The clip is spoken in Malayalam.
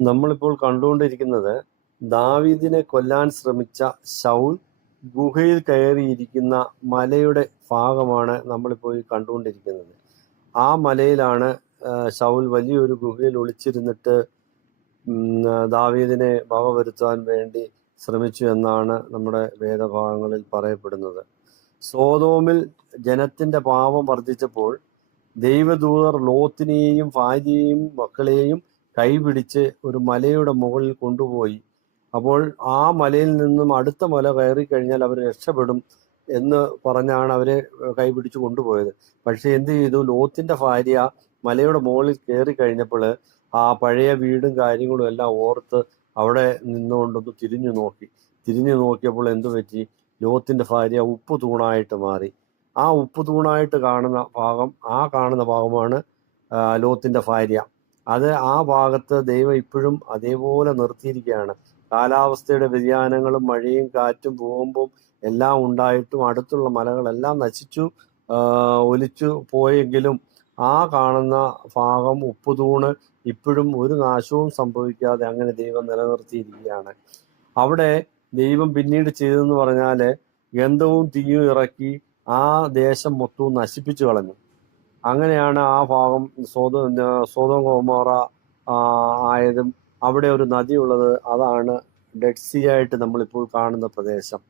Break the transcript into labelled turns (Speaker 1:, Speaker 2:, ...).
Speaker 1: നമ്മളിപ്പോൾ കണ്ടുകൊണ്ടിരിക്കുന്നത് ദാവീദിനെ കൊല്ലാൻ ശ്രമിച്ച ശൗൽ ഗുഹയിൽ കയറിയിരിക്കുന്ന മലയുടെ ഭാഗമാണ് നമ്മളിപ്പോൾ കണ്ടുകൊണ്ടിരിക്കുന്നത്. ആ മലയിലാണ് ശൗൽ വലിയൊരു ഗുഹയിൽ ഒളിച്ചിരുന്നിട്ട് ദാവീദിനെ ദാവീദിനെ വകവരുത്താൻ വേണ്ടി ശ്രമിച്ചു എന്നാണ് നമ്മുടെ വേദഭാഗങ്ങളിൽ പറയപ്പെടുന്നത്. സോതോമിൽ ജനത്തിന്റെ പാപം വർദ്ധിച്ചപ്പോൾ ദൈവദൂതർ ലോത്തിനെയും ഭാര്യയെയും മക്കളെയും കൈപിടിച്ച് ഒരു മലയുടെ മുകളിൽ കൊണ്ടുപോയി. അപ്പോൾ ആ മലയിൽ നിന്നും അടുത്ത മല കയറി കഴിഞ്ഞാൽ അവർ രക്ഷപ്പെടും എന്ന് പറഞ്ഞാണ് അവരെ കൈപിടിച്ച് കൊണ്ടുപോയത്. പക്ഷെ എന്ത് ചെയ്തു? ലോത്തിന്റെ ഭാര്യ മലയുടെ മുകളിൽ കയറി കഴിഞ്ഞപ്പോൾ ആ പഴയ വീടും കാര്യങ്ങളും എല്ലാം ഓർത്ത് അവിടെ നിന്നുകൊണ്ടൊന്ന് തിരിഞ്ഞു നോക്കി. തിരിഞ്ഞു നോക്കിയപ്പോൾ എന്തു പറ്റി? ലോത്തിന്റെ ഭാര്യ ഉപ്പ് തൂണായിട്ട് മാറി. ആ ഉപ്പ് തൂണായിട്ട് കാണുന്ന ഭാഗം ആ കാണുന്ന ഭാഗമാണ് ലോത്തിന്റെ ഭാര്യ. അത് ആ ഭാഗത്ത് ദൈവം ഇപ്പോഴും അതേപോലെ നിർത്തിയിരിക്കുകയാണ്. കാലാവസ്ഥയുടെ വ്യതിയാനങ്ങളും മഴയും കാറ്റും ഭൂകമ്പും എല്ലാം ഉണ്ടായിട്ടും അടുത്തുള്ള മലകളെല്ലാം നശിച്ചു ഒലിച്ചു പോയെങ്കിലും ആ കാണുന്ന ഭാഗം ഉപ്പുതൂണ് ഇപ്പോഴും ഒരു നാശവും സംഭവിക്കാതെ അങ്ങനെ ദൈവം നിലനിർത്തിയിരിക്കുകയാണ്. അവിടെ ദൈവം പിന്നീട് ചെയ്തതെന്ന് പറഞ്ഞാൽ ഗന്ധവും തീയും ഇറക്കി ആ ദേശം മൊത്തവും നശിപ്പിച്ചു കളഞ്ഞു. അങ്ങനെയാണ് ആ ഭാഗം സ്വതം സ്വതം കോമോറ ആയതും അവിടെ ഒരു നദിയുള്ളത്. അതാണ് ഡെഡ് സീ ആയിട്ട് നമ്മളിപ്പോൾ കാണുന്ന പ്രദേശം.